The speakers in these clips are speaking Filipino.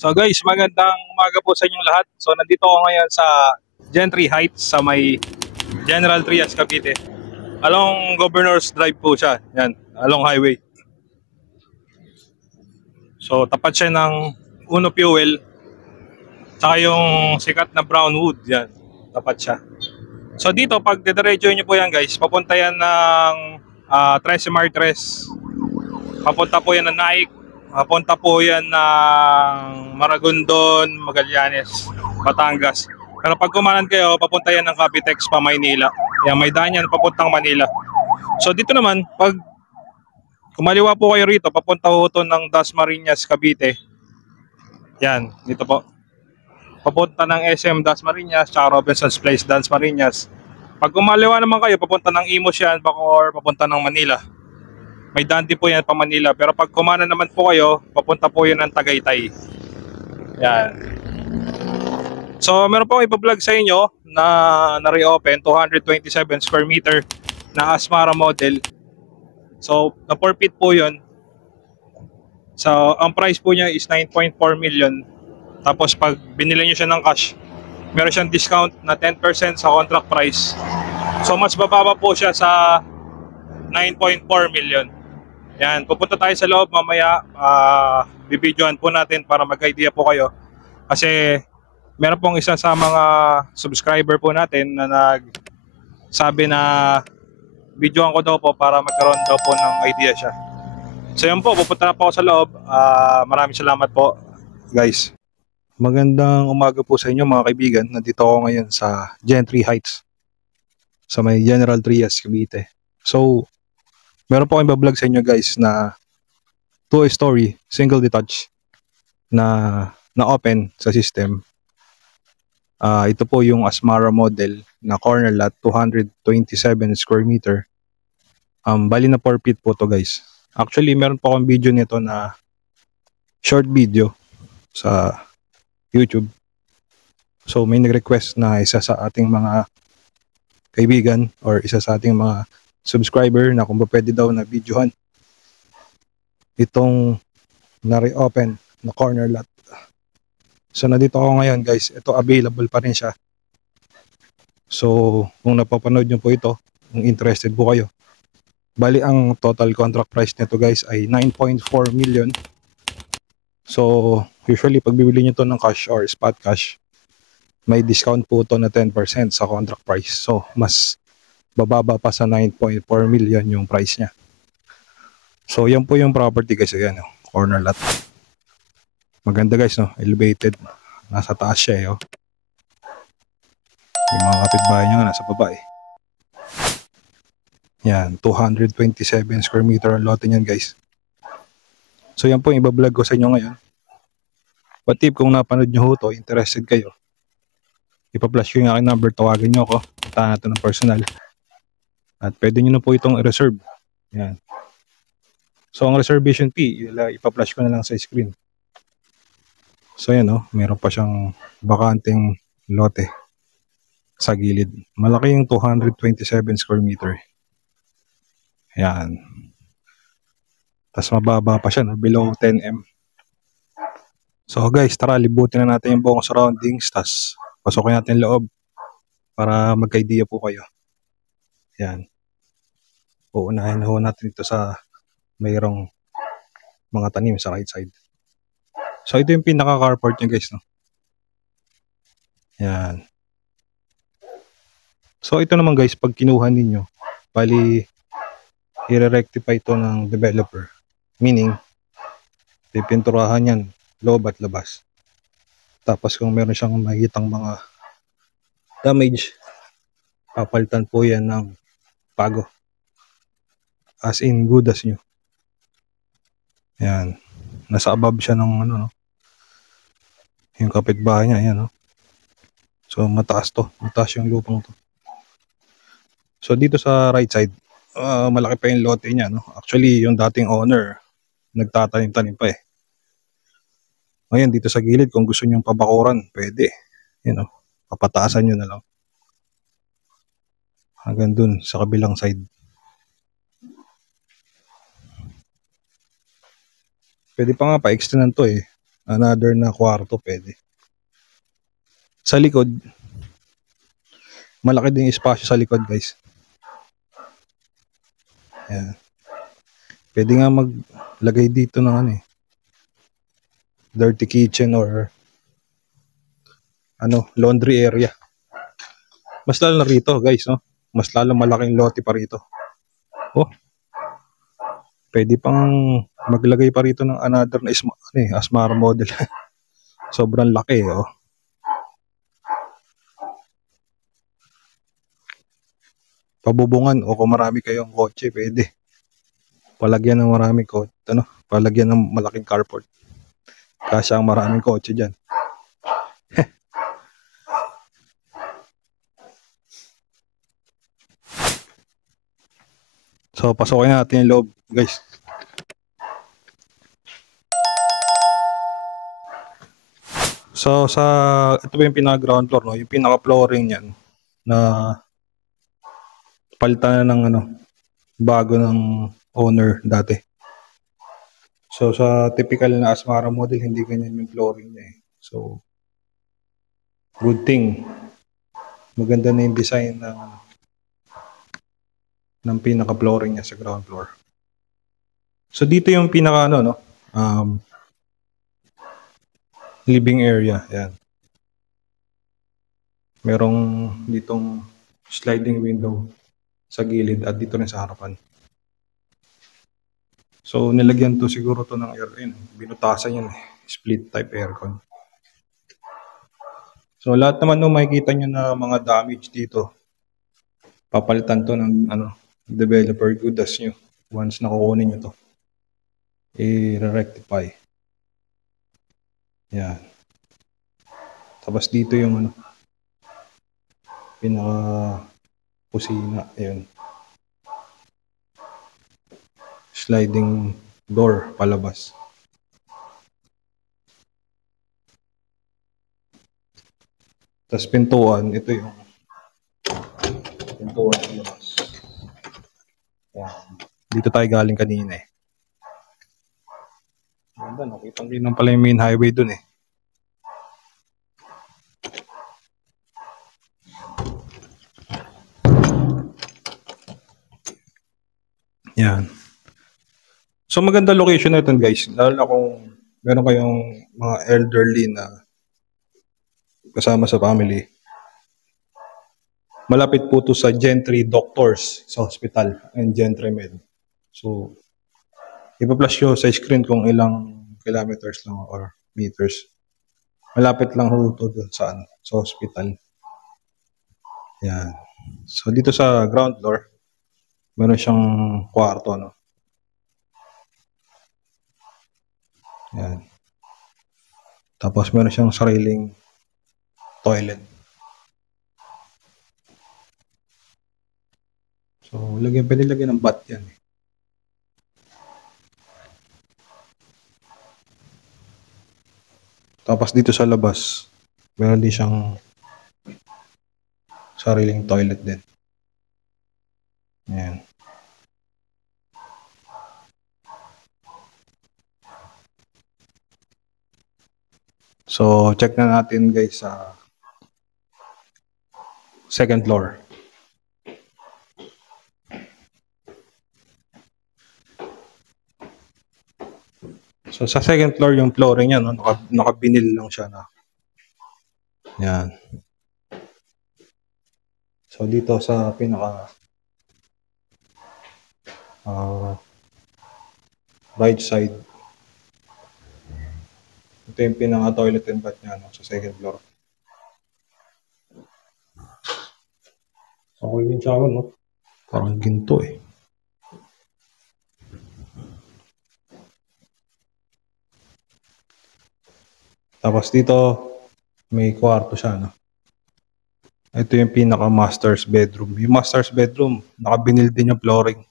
So guys, magandang umaga po sa inyong lahat. So nandito ako ngayon sa Gentry Heights sa may General Trias, Cavite. Along Governor's Drive po siya. Yan, along highway. So tapat siya ng Uno Fuel. Tsaka yung sikat na brown wood. Yan, tapat siya. So dito, pag didiretso nyo po yan guys, papunta yan ng Tres Martres. Papunta po yan ng Naik. Papunta po yan ng Maragondon, Magallanes, Batangas. Pero pag kumanan kayo, papunta yan ng Cavitex pa Maynila. Yan, may daan yan papuntang Manila. So dito naman, pag kumaliwa po kayo rito, papunta po ito ng Dasmariñas, Cavite. Yan, dito po. Papunta ng SM Dasmariñas, tsaka Robinson's Place, Dasmariñas. Pag kumaliwa naman kayo, papunta ng Imus yan, or papunta ng Manila. May daan din po yan pa Manila. Pero pag kumana naman po kayo, papunta po yan ng Tagaytay. Yan. So meron po ipa-vlog sa inyo na na-reopen, 227 square meter na Asmara model. So na 4 feet po yun. So ang price po niya is 9.4 million. Tapos pag binili nyo siya ng cash, meron siyang discount na 10% sa contract price. So mas bababa po siya sa 9.4 million. Yan, pupunta tayo sa loob mamaya, bibidyoan po natin para mag-idea po kayo. Kasi meron pong isa sa mga subscriber po natin na nagsabi na videoan ko daw po para magkaroon daw po ng idea siya. So yan po, pupunta na po ako sa loob. Maraming salamat po guys. Magandang umaga po sa inyo mga kaibigan. Nandito ako ngayon sa Gentry Heights sa may General Trias, Cavite. So meron po akong bablog sa inyo guys na 2-story single detached na open sa system. Ito po yung Asmara model na corner lot, 227 square meter. Bali na 4 feet po to guys. Actually meron po akong video nito na short video sa YouTube. So may nag-request na isa sa ating mga kaibigan or isa sa ating mga subscriber na kung ba pwede daw na videohan itong na-reopen na corner lot. So nandito ako ngayon guys, ito available pa rin siya. So kung napapanood nyo po ito, kung interested po kayo, bali ang total contract price nito guys ay 9.4 million. So usually pag bibili nyo to ng cash or spot cash, may discount po to na 10% sa contract price. So mas bababa pa sa 9.4 million yung price niya. So yan po yung property guys, ayan, corner lot. Maganda guys, no, elevated, nasa taas siya eh, oh. Yung mga kapitbahay niya nasa baba eh. Yan, 227 square meter ang lote niyan guys. So yan po yung ibablog ko sa inyo ngayon. But tip, kung napanood nyo ho to, interested kayo, ipa-flash ko yung aking number, tawagan nyo ako, puntahan natin ng personal. At pwede nyo na po itong i-reserve. Yan. So ang reservation fee, ipa-flash ko na lang sa screen. So yan, oh, meron pa siyang bakanteng lote sa gilid. Malaki yung 227 square meter. Yan. Tapos mababa pa siya, no? Below 10M. So guys, tara, libutin na natin yung buong surroundings. Tapos pasukin natin loob para magka-idea po kayo. Yan. Uunahin na ho natin ito sa mayroong mga tanim sa right side. So ito yung pinaka carport niya guys, no? Yan. So ito naman guys, pag kinuha ninyo, bali i-rectify ito ng developer. Meaning, pipinturahan yan loob at labas. Tapos kung meron siyang makikitang mga damage, papalitan po yan ng bago. As in good as new. Yan. Nasa above siya ng ano, no? Yung kapitbahay niya, yan, no? So mataas to. Mataas yung lupang to. So dito sa right side, malaki pa yung lote niya, no? Actually, yung dating owner, nagtatanim-tanim pa eh. Ngayon, dito sa gilid, kung gusto nyong pabakuran, pwede. You know, papataasan nyo na lang. hanggang dun sa kabilang side. Pwede pa nga pa-extend to eh. Another na kwarto pwede. Sa likod, malaki din yung espasyo sa likod guys. Ayan. Pwede nga maglagay dito ng ano eh, dirty kitchen or laundry area. Mas lalo na rito guys, no? Mas lalo malaking lote pa rito. Oh. Pwede pang maglagay pa rito ng another na Asmara model. Sobrang laki oh. Pabubungan o kung marami kayong kotse, pwede. Palagyan ng maraming palagyan ng malaking carport. Kasi ang maraming kotse diyan. So, pasokin natin yung loob, guys. So, ito pa yung pinaka-ground floor, no? Yung pinaka-flooring niyan na palitan na ng bago ng owner dati. So, sa typical na Asmara model, hindi ganyan yung flooring niya eh. So, good thing. Maganda na yung design ng pinaka-flooring niya sa ground floor. So, dito yung pinaka living area. Yan. Merong ditong sliding window sa gilid at dito rin sa harapan. So, nilagyan to siguro to ng aircon. Binutasan yan eh. Split type aircon. So, lahat naman nung makikita nyo na mga damage dito, papalitan to ng developer good as new. Once nakukunin nyo to, i-rectify. Yan. Tapos dito yung pinaka kusina. Ayun. Sliding door palabas. Tapos pintuan, ito yung pintuan palabas. Yan. Dito tayo galing kanina eh. Ganda, nakita din lang pala yung main highway dun eh. Yan. So maganda location na ito guys. Lalo na kung meron kayong mga elderly na kasama sa family. Malapit po to sa Gentry Doctors sa hospital and Gentry Med. So, ipa-flash ko sa screen kung ilang kilometers lang or meters. Malapit lang ho to sa hospital. Yan. So, dito sa ground floor, meron siyang kwarto, no? Yan. Tapos meron siyang sariling toilet. So, pwede lagyan ng bath yan eh. Tapos dito sa labas, meron din siyang sariling toilet din. Ayan. So, check na natin guys sa second floor. So, sa second floor, yung flooring niya, no? Nakabinil lang siya na. Yan. So, dito sa pinaka right side, ito yung pinaka toilet and bath niya, no? Sa second floor. Okay din siya, no? Parang ginto eh. Tapos dito, may kwarto siya, no? Ito yung pinaka-master's bedroom. Yung master's bedroom, nakabinil din yung flooring.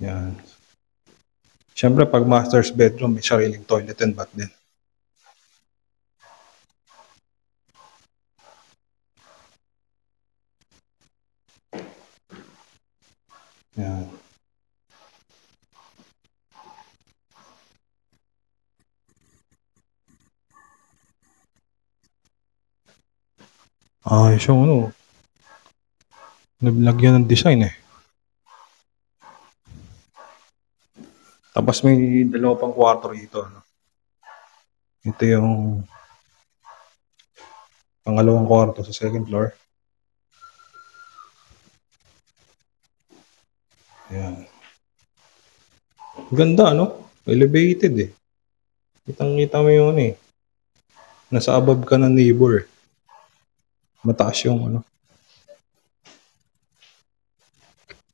Yan. Siyempre, pag master's bedroom, may sariling toilet and bath din. Ayos yung ano. Naglagyan ng design eh. Tapos may dalawa pang kwarto rito. Ano? Ito yung pangalawang kwarto sa second floor. Ayan. Ganda, no? Elevated eh. Kitang-kita mo yung ano eh. Nasa above ka ng neighbor. Mataas yung ano.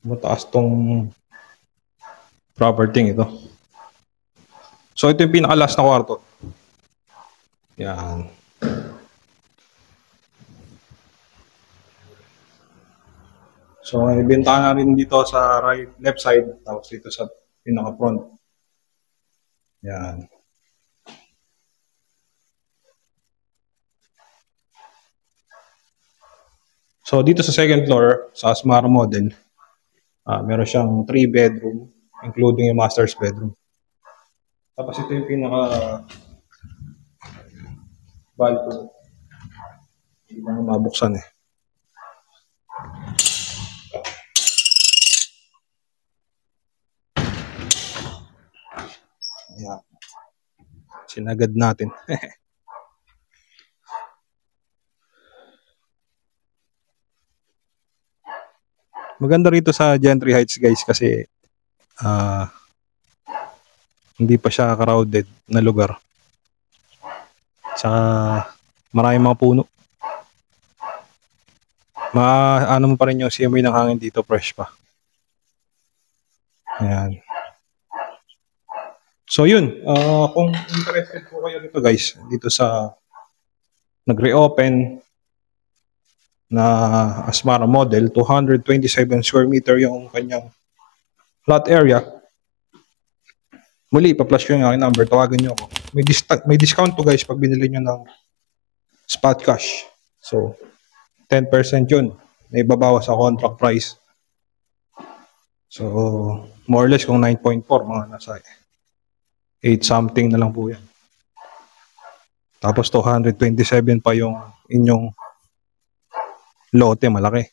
Mataas tong property ito. So ito yung pinaka-last na kwarto. Yan. So may bintana rin dito sa left side. Tapos dito sa pinaka-front. Yan. So dito sa second floor, sa Asmara model, meron siyang 3 bedroom, including yung master's bedroom. Tapos ito yung pinaka balcony. Hindi na mabuksan eh. Ayan. Sinagad natin. Maganda rito sa Gentry Heights guys kasi hindi pa siya crowded na lugar. Saka maraming mga puno. Ano mo pa rin yung simoy ng hangin dito, fresh pa. Ayan. So yun, kung interested po kayo dito guys, dito sa nag-reopen na Asmara model, 227 square meter yung kanyang lot area. Muli, pa-flash ko yung aking number, tawagan nyo ako. May discount to guys pag binili nyo ng spot cash. So, 10% yun. May babawas sa contract price. So, more or less kung 9.4, mga nasa 8 something na lang po yan. Tapos 227 pa yung inyong lote, malaki.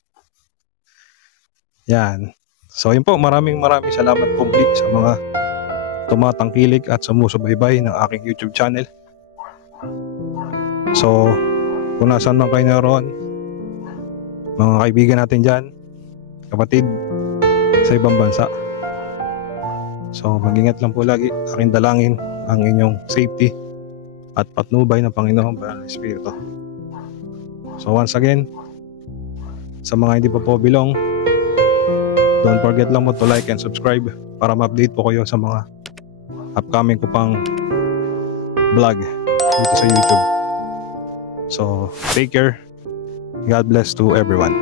Yan. So yun po, maraming salamat complete sa mga tumatangkilik at sumusubaybay ng aking YouTube channel. So, kung nasaan man kayo naroon, mga kaibigan natin dyan, kapatid sa ibang bansa. So, mag-ingat lang po lagi. Aking dalangin ang inyong safety at patnubay ng Panginoong Banal na Espiritu. So, once again, sa mga hindi pa po belong, don't forget lang mo to like and subscribe para ma-update po kayo sa mga upcoming ko pang vlog dito sa YouTube. So, take care. God bless to everyone.